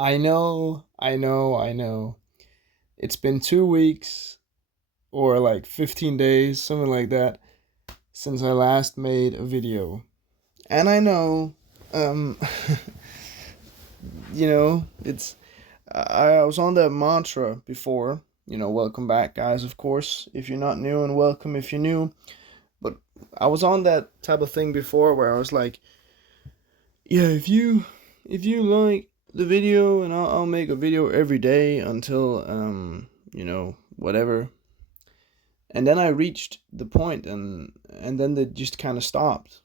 I know. It's been 2 weeks or like 15 days, something like that, since I last made a video. And I know, um, I was on that mantra before, welcome back, guys, of course, if you're not new, and welcome if you're new. But I was on that type of thing before where I was like, yeah, if you like the video, and I'll make a video every day until whatever. And then I reached the point, and then they just kind of stopped.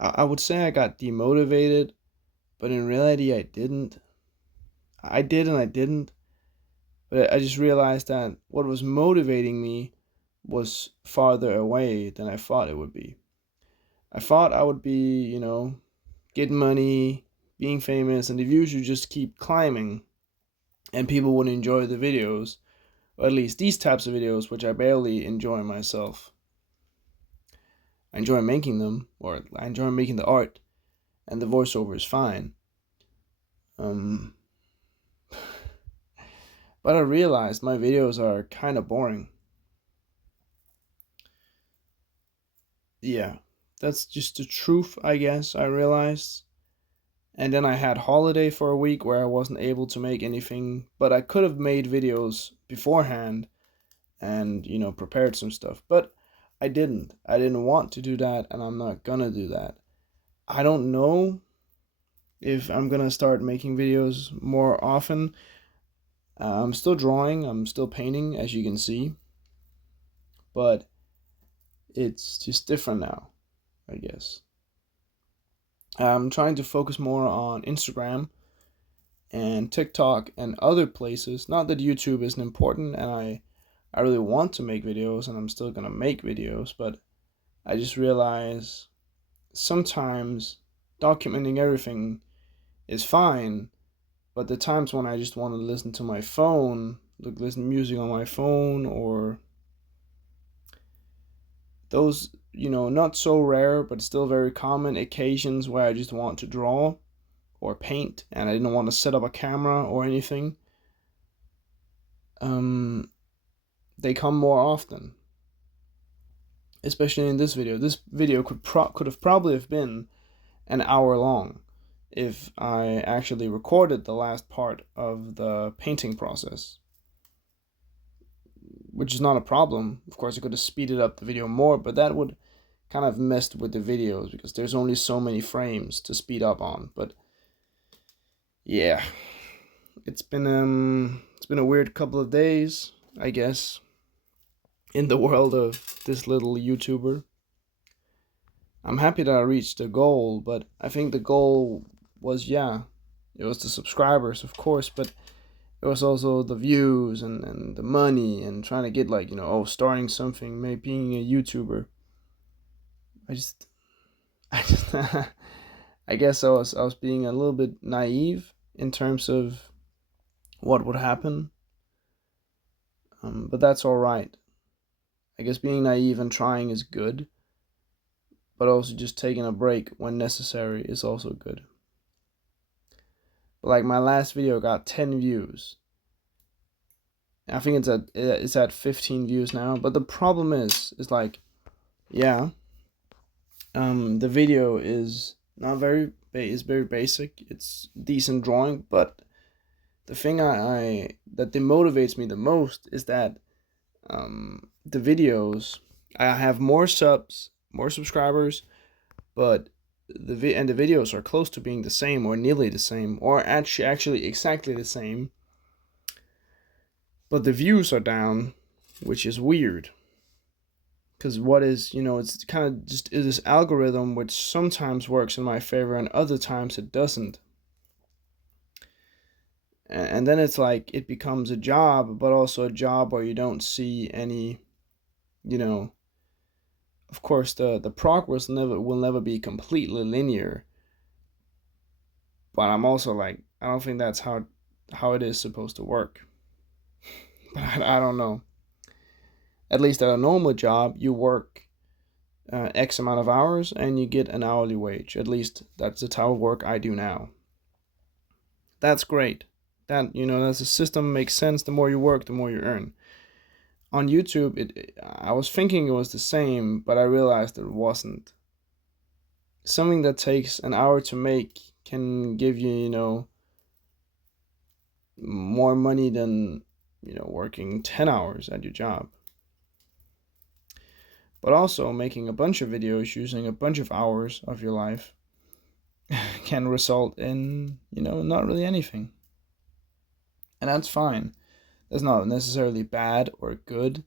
I would say I got demotivated, but in reality I didn't. I did and I didn't, but I just realized that what was motivating me was farther away than I thought it would be. I thought I would be, getting money, being famous, and the views would just keep climbing, and people would enjoy the videos, or at least these types of videos, which I barely enjoy myself. I enjoy making them, or I enjoy making the art, and the voiceover is fine. Um, but I realized my videos are kind of boring. Yeah, that's just the truth, I guess, I realized. And then I had holiday for a week where I wasn't able to make anything, but I could have made videos beforehand and, prepared some stuff. But I didn't. I didn't want to do that, and I'm not gonna do that. I don't know if I'm gonna start making videos more often. I'm still drawing, I'm still painting, as you can see, but it's just different now, I guess. I'm trying to focus more on Instagram and TikTok and other places. Not that YouTube isn't important, and I really want to make videos, and I'm still gonna make videos, but I just realize sometimes documenting everything is fine, but the times when I just want to listen to my phone, like listen to music on my phone, or those, not so rare but still very common occasions where I just want to draw or paint and I didn't want to set up a camera or anything, um, they come more often. Especially in this video. This video could have probably have been an hour long if I actually recorded the last part of the painting process, which is not a problem. Of course, I could have speeded up the video more, but that would kind of messed with the videos because there's only so many frames to speed up on. But yeah, it's been a weird couple of days, I guess, in the world of this little YouTuber. I'm happy that I reached the goal, but I think the goal was, yeah, it was the subscribers, of course, but it was also the views and the money and trying to get, like, starting something, maybe being a YouTuber. I just, I just, I guess I was being a little bit naive in terms of what would happen, but that's all right. I guess being naive and trying is good, but also just taking a break when necessary is also good. But like my last video got 10 views. I think it's at 15 views now. But the problem is like, yeah, the video is not is very basic. It's decent drawing, but the thing I that demotivates me the most is that the videos, I have more subs, more subscribers, but the videos are close to being the same or nearly the same or actually exactly the same, but the views are down, which is weird. Because it's kind of just this algorithm which sometimes works in my favor and other times it doesn't. And then it's like it becomes a job, but also a job where you don't see any, you know, of course the progress will never be completely linear. But I'm also like, I don't think that's how it is supposed to work. But I don't know. At least at a normal job, you work X amount of hours and you get an hourly wage. At least that's the type of work I do now. That's great. That, as the system makes sense, the more you work, the more you earn. On YouTube, I was thinking it was the same, but I realized it wasn't. Something that takes an hour to make can give you, more money than, working 10 hours at your job. But also, making a bunch of videos using a bunch of hours of your life can result in, not really anything. And that's fine. That's not necessarily bad or good.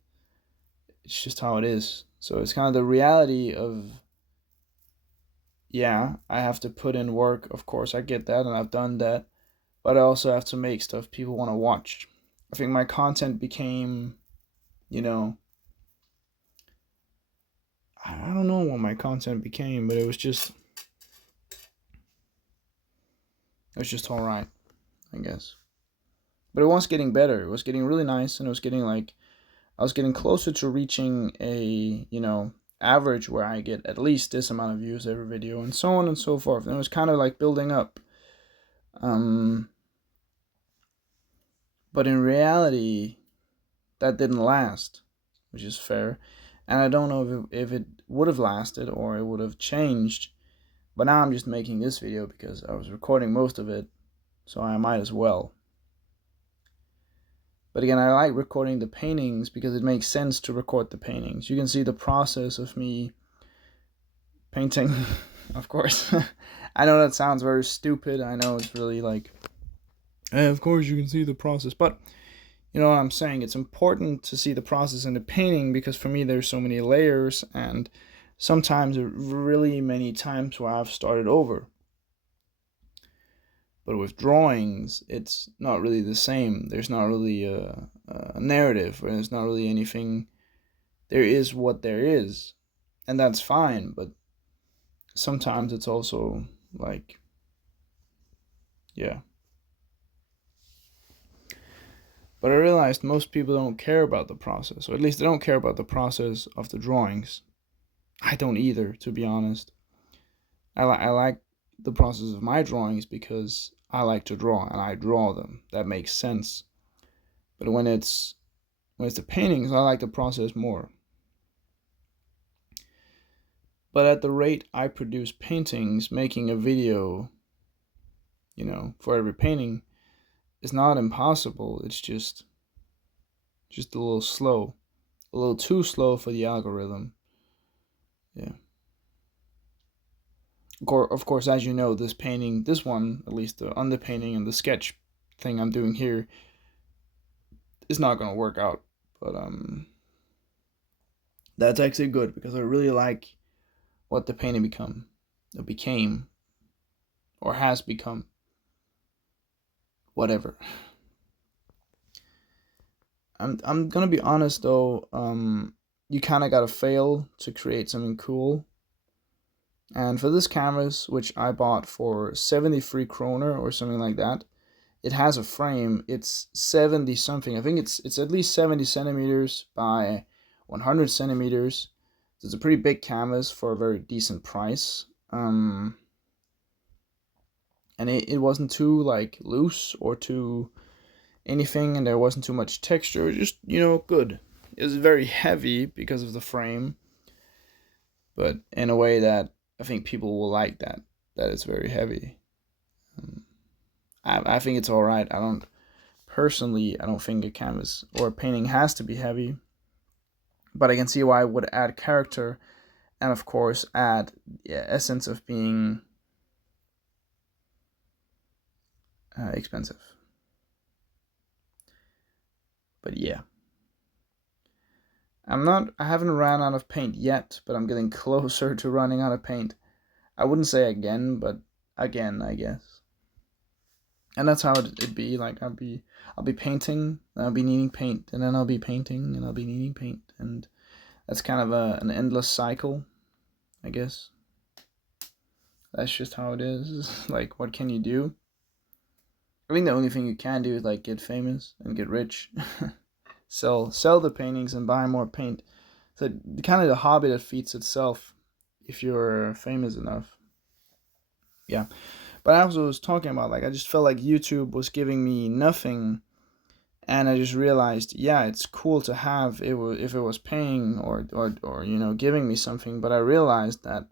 It's just how it is. So it's kind of the reality of, yeah, I have to put in work. Of course, I get that, and I've done that. But I also have to make stuff people want to watch. I think my content became, I don't know what my content became, but it was just all right, I guess. But it was getting better. It was getting really nice, and it was getting I was getting closer to reaching a, average where I get at least this amount of views every video, and so on and so forth. And it was kind of like building up. But in reality, that didn't last, which is fair. And I don't know if it would have lasted or it would have changed. But now I'm just making this video because I was recording most of it, so I might as well. But again, I like recording the paintings because it makes sense to record the paintings. You can see the process of me painting, of course. I know that sounds very stupid. I know it's really of course you can see the process. But you know what I'm saying? It's important to see the process in the painting because for me there's so many layers, and sometimes really many times where I've started over. But with drawings, it's not really the same. There's not really a narrative, or there's not really anything. There is what there is, and that's fine. But sometimes it's also yeah. But I realized most people don't care about the process, or at least they don't care about the process of the drawings. I don't either, to be honest. I like the process of my drawings because I like to draw and I draw them. That makes sense. But when it's the paintings, I like the process more. But at the rate I produce paintings, making a video, for every painting is not impossible. It's just a little slow. A little too slow for the algorithm. Yeah. Of course, as you know, this painting, this one, at least the underpainting and the sketch thing I'm doing here, is not going to work out. But that's actually good because I really like what the painting became, or has become, whatever. I'm gonna be honest though. You kind of gotta fail to create something cool. And for this canvas, which I bought for 73 kroner or something like that, it has a frame. It's 70 something. I think it's at least 70 centimeters by 100 centimeters. So it's a pretty big canvas for a very decent price. And it wasn't too loose or too anything, and there wasn't too much texture. Just good. It was very heavy because of the frame, but in a way that I think people will like that it's very heavy. I think it's all right. I don't think a canvas or a painting has to be heavy, but I can see why it would add character, and of course add essence of being expensive. But yeah, I haven't ran out of paint yet, but I'm getting closer to running out of paint. I wouldn't say again, but again, I guess. And that's how it'd be. I'll be painting, and I'll be needing paint, and then I'll be painting, and I'll be needing paint, and that's kind of an endless cycle, I guess. That's just how it is. What can you do? I think the only thing you can do is get famous and get rich. sell the paintings and buy more paint. So kind of the hobby that feeds itself if you're famous enough. Yeah. But I also was talking about, like, I just felt like YouTube was giving me nothing, and I just realized, yeah, it's cool to have it if it was paying or giving me something. But I realized that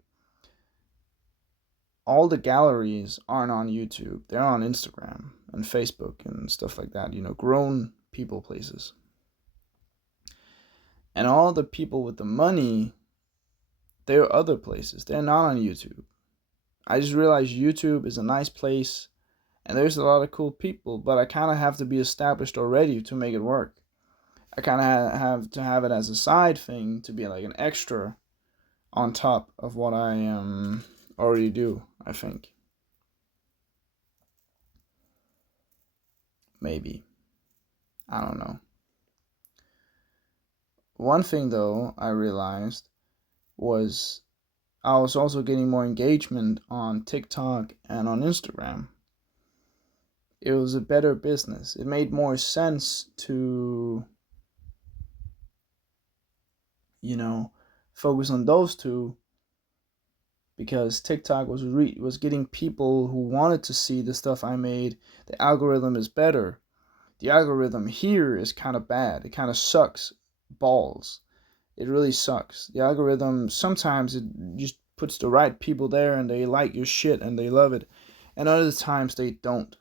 all the galleries aren't on YouTube. They're on Instagram and Facebook and stuff like that, grown people places. And all the people with the money, they're other places. They're not on YouTube. I just realized YouTube is a nice place and there's a lot of cool people, but I kind of have to be established already to make it work. I kind of have to have it as a side thing to be like an extra on top of what I already do, I think. Maybe. I don't know. One thing though I realized was I was also getting more engagement on TikTok and on Instagram. It was a better business. It made more sense to, focus on those two because TikTok was getting people who wanted to see the stuff I made. The algorithm is better. The algorithm here is kind of bad. It kind of sucks balls. It really sucks. The algorithm, sometimes it just puts the right people there and they like your shit and they love it, and other times they don't.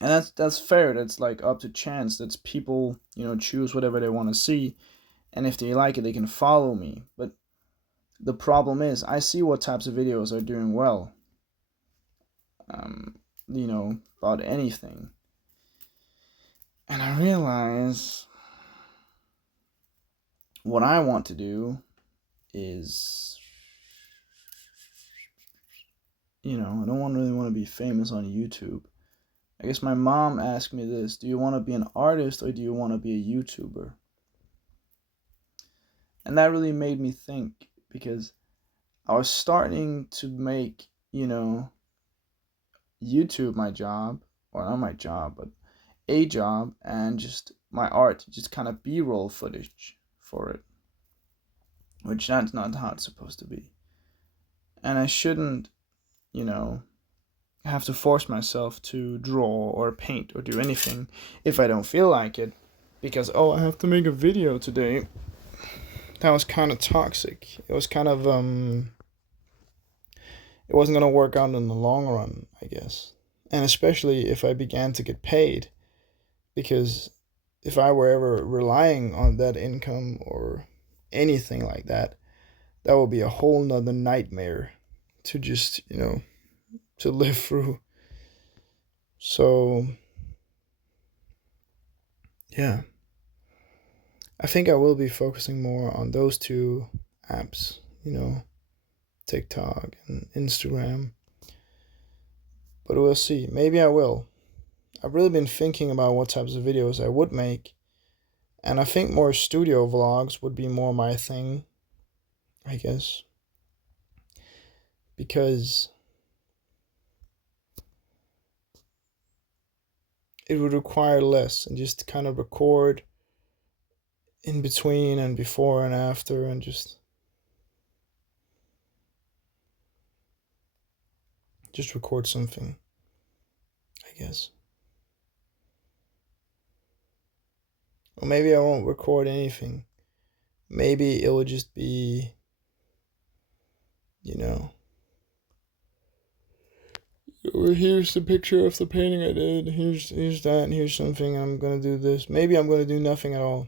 And that's fair. That's like up to chance. That's people, choose whatever they want to see, and if they like it, they can follow me. But the problem is, I see what types of videos are doing well. About anything, and I realize what I want to do is, I don't really want to be famous on YouTube. I guess my mom asked me this: do you want to be an artist or do you want to be a YouTuber? And that really made me think because I was starting to make, YouTube my job, or not my job, but a job, and just my art, just kind of B-roll footage for it, which that's not how it's supposed to be. And I shouldn't, have to force myself to draw or paint or do anything if I don't feel like it, because I have to make a video today. That was kind of toxic. It was kind of it wasn't gonna work out in the long run, I guess. And especially if I began to get paid, because if I were ever relying on that income or anything like that, that would be a whole nother nightmare to just, to live through. So, yeah. I think I will be focusing more on those two apps, TikTok and Instagram. But we'll see. Maybe I will. I've really been thinking about what types of videos I would make. And I think more studio vlogs would be more my thing, I guess. Because it would require less and just kind of record in between and before and after and just record something, I guess. Or maybe I won't record anything. Maybe it will just be, here's the picture of the painting I did. Here's that. And here's something. I'm gonna do this. Maybe I'm gonna do nothing at all.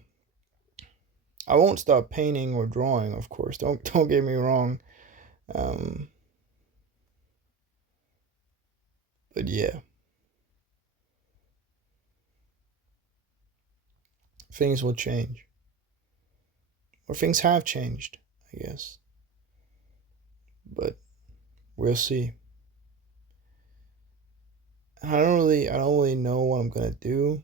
I won't stop painting or drawing, of course. Don't get me wrong. But yeah, things will change, or things have changed, I guess. But we'll see. I don't really know what I'm gonna do.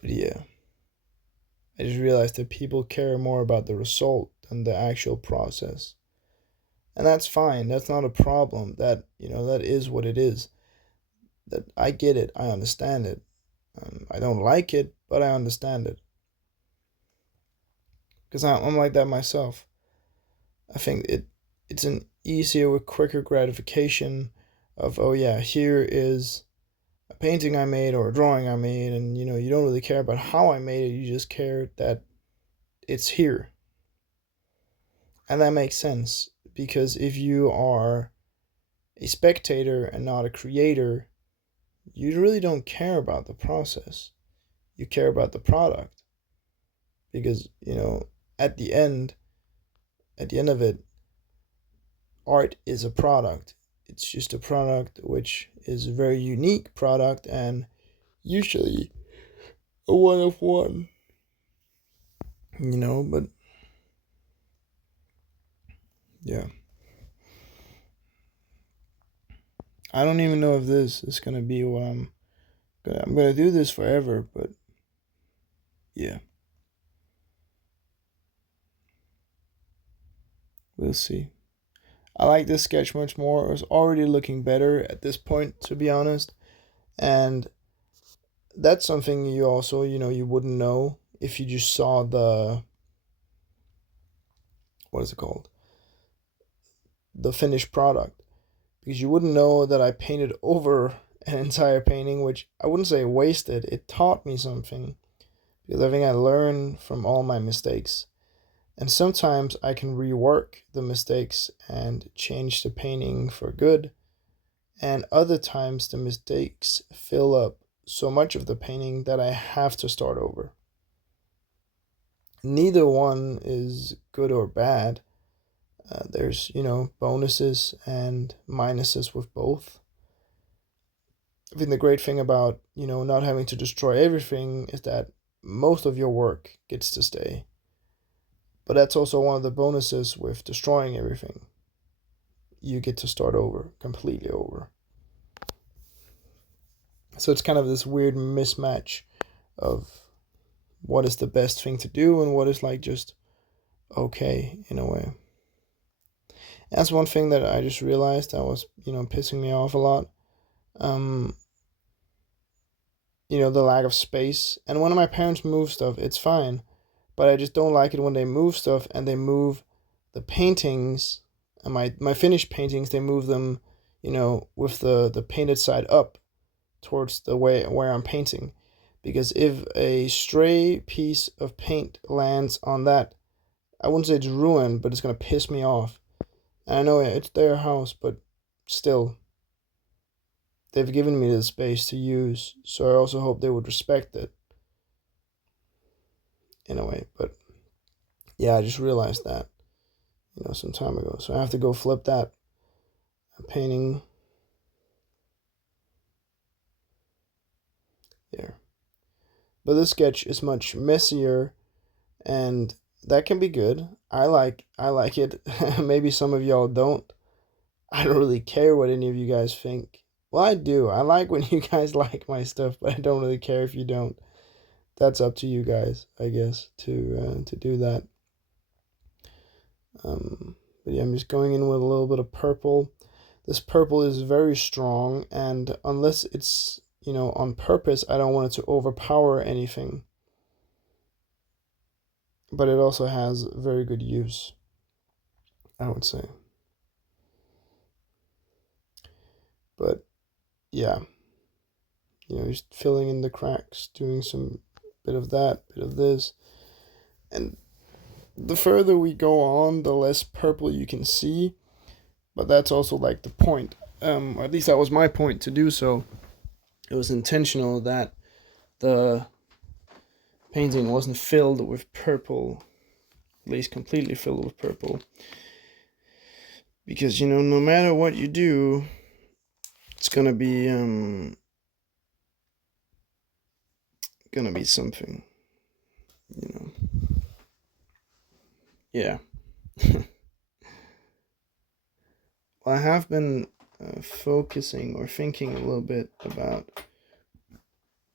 But yeah, I just realized that people care more about the result than the actual process. And that's fine. That's not a problem. That, that is what it is. That I get it. I understand it. I don't like it, but I understand it. Because I'm like that myself. I think it's an easier with quicker gratification of, oh yeah, here is a painting I made or a drawing I made, and you don't really care about how I made it, you just care that it's here. And that makes sense, because if you are a spectator and not a creator, you really don't care about the process. You care about the product. Because, at the end of it, art is a product. It's just a product which is a very unique product, and usually a one of one. But yeah. I don't even know if this is gonna be what I'm gonna do this forever, but yeah. We'll see. I like this sketch much more. It was already looking better at this point, to be honest. And that's something you also, you wouldn't know if you just saw what is it called? The finished product. Because you wouldn't know that I painted over an entire painting, which I wouldn't say wasted. It taught me something. Because I think I learned from all my mistakes. And sometimes I can rework the mistakes and change the painting for good. And other times the mistakes fill up so much of the painting that I have to start over. Neither one is good or bad. There's, bonuses and minuses with both. I think the great thing about, not having to destroy everything is that most of your work gets to stay. But that's also one of the bonuses with destroying everything. You get to start over, completely over. So it's kind of this weird mismatch of what is the best thing to do and what is like just okay in a way. And that's one thing that I just realized that was, pissing me off a lot. The lack of space. And when my parents move stuff, it's fine. But I just don't like it when they move stuff and they move the paintings, and my finished paintings, they move them, with the painted side up towards the way where I'm painting. Because if a stray piece of paint lands on that, I wouldn't say it's ruined, but it's going to piss me off. And I know it's their house, but still, they've given me the space to use, so I also hope they would respect it in a way. But yeah, I just realized that, some time ago. So I have to go flip that painting there. But this sketch is much messier, and that can be good. I like it. Maybe some of y'all don't. I don't really care what any of you guys think. Well, I do. I like when you guys like my stuff, but I don't really care if you don't. That's up to you guys, I guess, to do that. But yeah, I'm just going in with a little bit of purple. This purple is very strong, and unless it's, on purpose, I don't want it to overpower anything. But it also has very good use, I would say. But yeah, just filling in the cracks, doing some bit of that, bit of this. And the further we go on, the less purple you can see. But that's also like the point. Or at least that was my point to do so. It was intentional that the painting wasn't filled with purple, at least completely filled with purple. Because, no matter what you do, it's gonna be something, Yeah. Well, I have been focusing or thinking a little bit about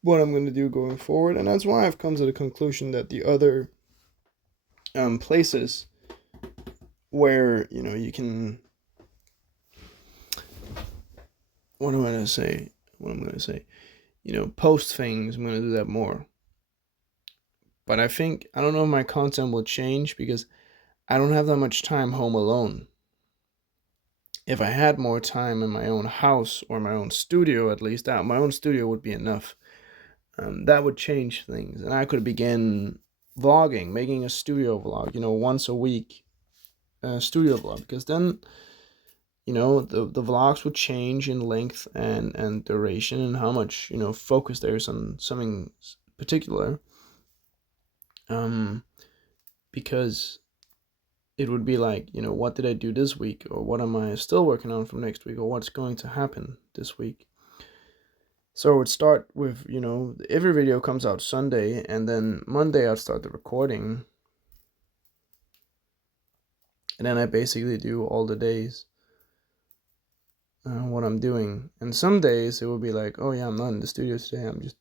what I'm going to do going forward, and that's why I've come to the conclusion that the other places where you can, what am I going to say? Post things. I'm going to do that more. But I don't know if my content will change because I don't have that much time home alone. if I had more time in my own house or my own studio, at least that my own studio would be enough. That would change things, and I could begin vlogging, making a studio vlog, once a week, studio vlog, because then the vlogs would change in length and duration and how much focus there's on something particular, because it would be like, what did I do this week, or what am I still working on from next week, or what's going to happen this week. So it would start with, every video comes out Sunday, and then Monday I'd start the recording, and then I basically do all the days what I'm doing. And some days it will be like, oh yeah, I'm not in the studio today, I'm just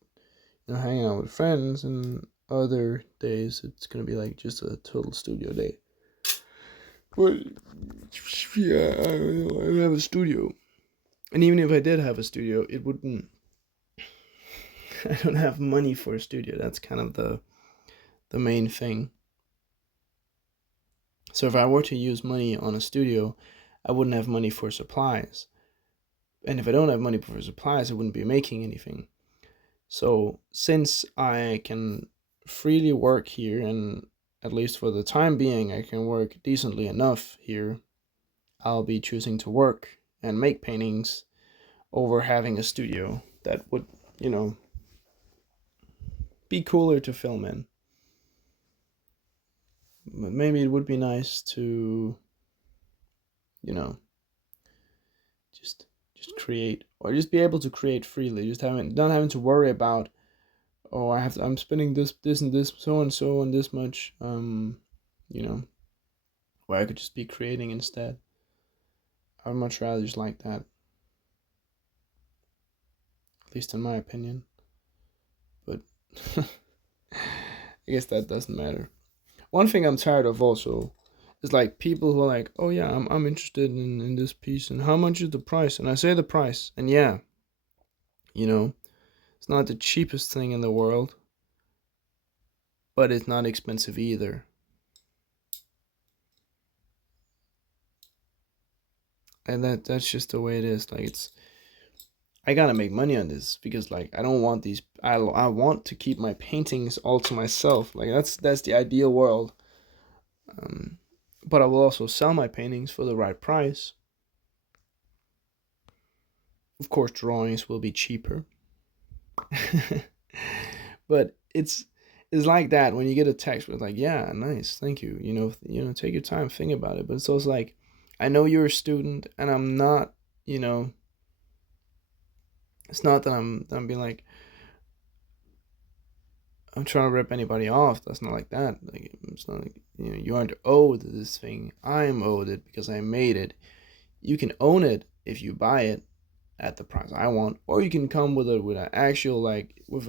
hanging out with friends, and other days it's gonna be like just a total studio day. But yeah, I have a studio, and even if I did have a studio, it wouldn't. I don't have money for a studio. That's kind of the main thing. So if I were to use money on a studio, I wouldn't have money for supplies. And if I don't have money for supplies, I wouldn't be making anything. So since I can freely work here, and at least for the time being, I can work decently enough here, I'll be choosing to work and make paintings over having a studio that would, be cooler to film in. But maybe it would be nice to, just create, or just be able to create freely, just not having to worry about, oh, I'm spending this and this, so and this much, where I could just be creating instead. I would much rather just like that, at least in my opinion. But I guess that doesn't matter. One thing I'm tired of also is like people who are like, oh yeah, I'm interested in this piece, and how much is the price? And I say the price, and yeah, it's not the cheapest thing in the world, but it's not expensive either. And that's just the way it is. Like, I gotta make money on this, because like I don't want these. I want to keep my paintings all to myself. Like that's the ideal world. But I will also sell my paintings for the right price. Of course, drawings will be cheaper. But it's like that when you get a text with like, yeah, nice, thank you. Take your time, think about it. But it's also like, I know you're a student, and I'm not. It's not that I'm being like, I'm trying to rip anybody off. That's not like that. Like, it's not like, you aren't owed this thing. I'm owed it because I made it. You can own it if you buy it at the price I want, or you can come with an actual, like, with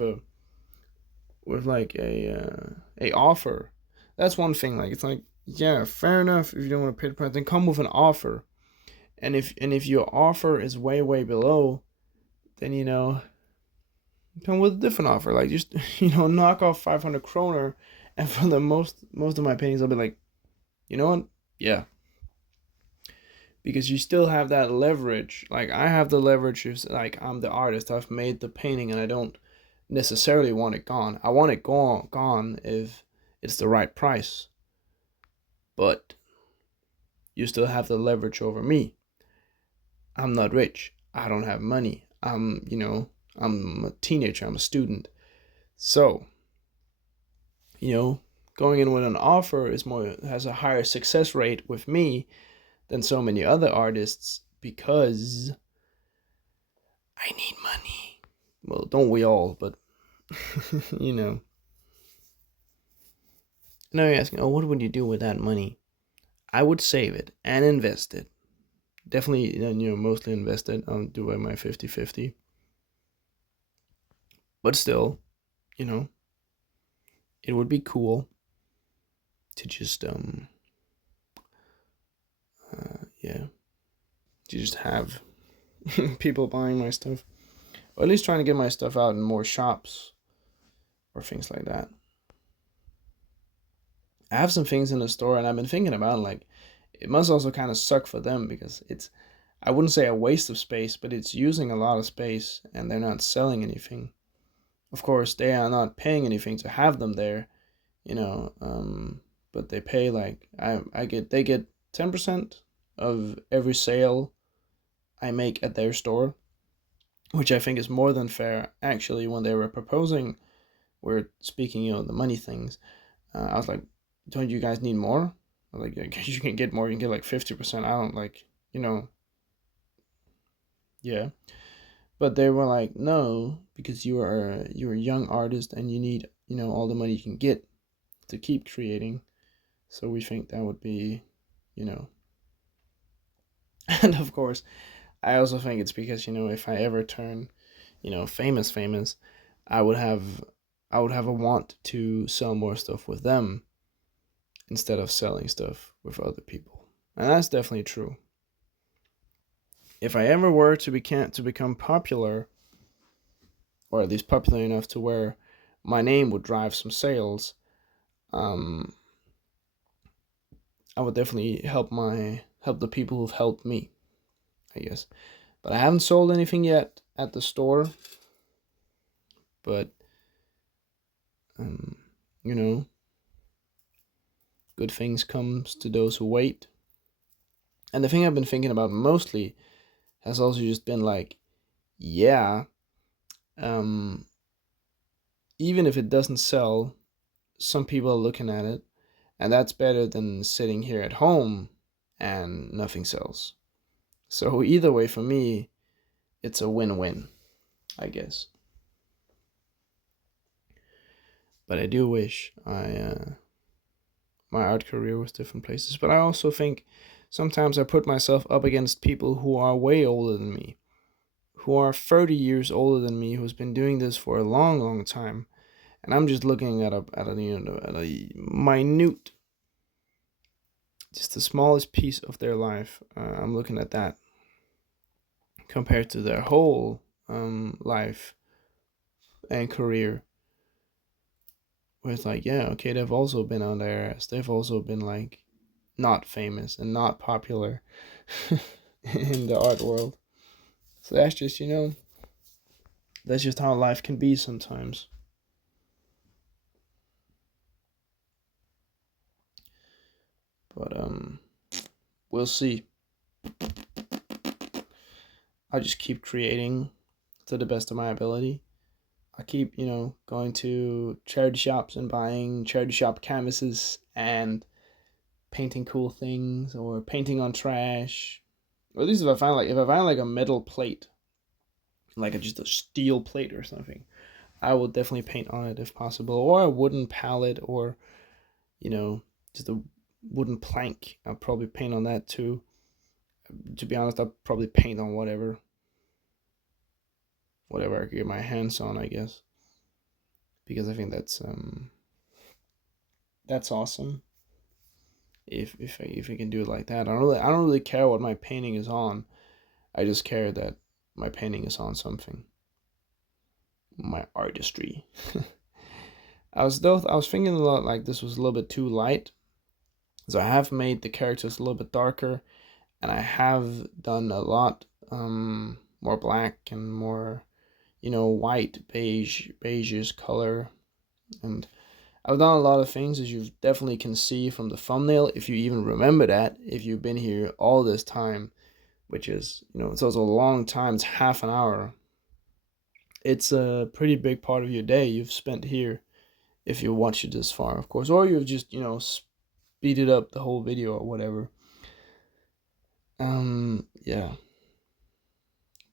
like a offer. That's one thing. Like, it's like, yeah, fair enough. If you don't want to pay the price, then come with an offer. And if your offer is way below, then come with a different offer. Like, just knock off 500 kroner, and for the most of my paintings, I'll be like, you know what? Yeah. Because you still have that leverage. Like, I have the leverage of, like, I'm the artist. I've made the painting, and I don't necessarily want it gone. I want it gone if it's the right price. But you still have the leverage over me. I'm not rich. I don't have money. I'm a teenager. I'm a student. So, going in with an offer has a higher success rate with me than so many other artists, because I need money. Well, don't we all? But now you're asking, oh, what would you do with that money? I would save it and invest it. Definitely, mostly invest it. I'll do it my 50-50. But still, it would be cool to just to just have people buying my stuff, or at least trying to get my stuff out in more shops or things like that. I have some things in the store, and I've been thinking about, like, it must also kind of suck for them, because I wouldn't say a waste of space, but it's using a lot of space and they're not selling anything. Of course, they are not paying anything to have them there, you know, but they pay like they get 10% of every sale I make at their store, which I think is more than fair. Actually, when they were proposing, we're speaking, the money things. I was like, don't you guys need more? Like, you can get more. You can get like 50%. I don't like, yeah. But they were like, no, because you're a young artist and you need, all the money you can get to keep creating. So we think that would be, you know, and of course, I also think it's because, if I ever turn, famous, I would have I would have a want to sell more stuff with them instead of selling stuff with other people. And that's definitely true. If I ever were to become popular, or at least popular enough to where my name would drive some sales, um, I would definitely help the people who've helped me, I guess. But I haven't sold anything yet at the store. But um, you know, good things comes to those who wait. And the thing I've been thinking about mostly has also just been like, yeah, um, even if it doesn't sell, some people are looking at it, and that's better than sitting here at home and nothing sells. So either way, for me, it's a win-win, I guess. But I do wish my art career was different places. But I also think sometimes I put myself up against people who are way older than me, who are 30 years older than me, who's been doing this for a long, long time, and I'm just looking at a minute, just the smallest piece of their life. I'm looking at that compared to their whole life and career. Where it's like, yeah, okay, they've also been on their ass. They've also been like not famous and not popular in the art world. So that's just, that's just how life can be sometimes. But we'll see. I'll just keep creating to the best of my ability. I keep, going to charity shops and buying charity shop canvases and painting cool things or painting on trash. Or at least if I find like a metal plate, like just a steel plate or something, I will definitely paint on it if possible. Or a wooden pallet, or just a wooden plank. I'll probably paint on that too. To be honest, I'll probably paint on whatever I could get my hands on, I guess, because I think that's awesome. If I can do it like that, I don't really care what my painting is on. I just care that my painting is on something. My artistry. I was thinking a lot like this was a little bit too light, so I have made the characters a little bit darker, and I have done a lot more black and more white, beigeish color. And I've done a lot of things, as you definitely can see from the thumbnail, if you even remember that, if you've been here all this time, which is, it's also a long time, it's half an hour. It's a pretty big part of your day you've spent here, if you watch it this far, of course, or you've just, speeded up the whole video or whatever. Yeah.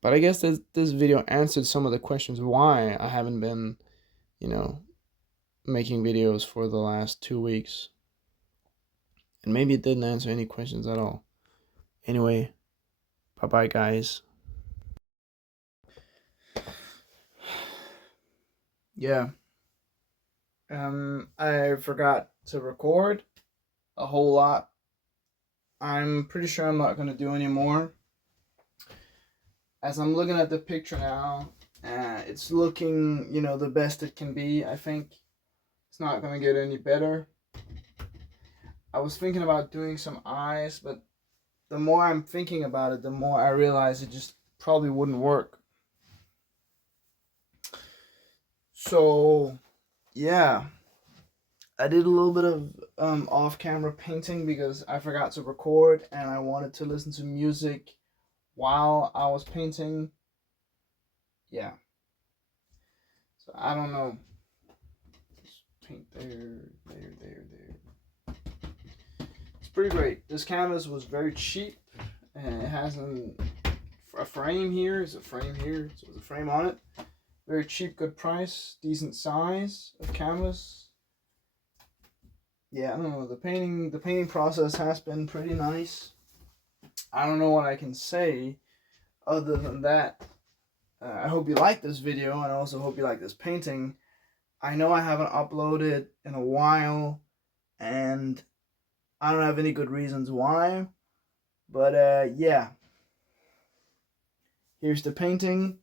But I guess this video answered some of the questions why I haven't been, you know, making videos for the last 2 weeks. And maybe it didn't answer any questions at all. Anyway, bye bye, guys. Yeah. I forgot to record a whole lot. I'm pretty sure I'm not gonna do any more. As I'm looking at the picture now, it's looking, the best it can be. I think it's not gonna get any better. I was thinking about doing some eyes, but the more I'm thinking about it, the more I realize it just probably wouldn't work. So, yeah, I did a little bit of off-camera painting because I forgot to record and I wanted to listen to music while I was painting. Yeah. So I don't know. Just paint there. It's pretty great. This canvas was very cheap, and it has a frame here. It's a frame here. So there's a frame on it. Very cheap, good price, decent size of canvas. Yeah, I don't know. The painting process has been pretty nice. I don't know what I can say other than that. I hope you like this video, and I also hope you like this painting. I know I haven't uploaded in a while, and I don't have any good reasons why. But yeah, here's the painting.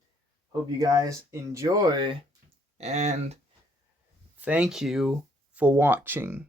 Hope you guys enjoy, and thank you for watching.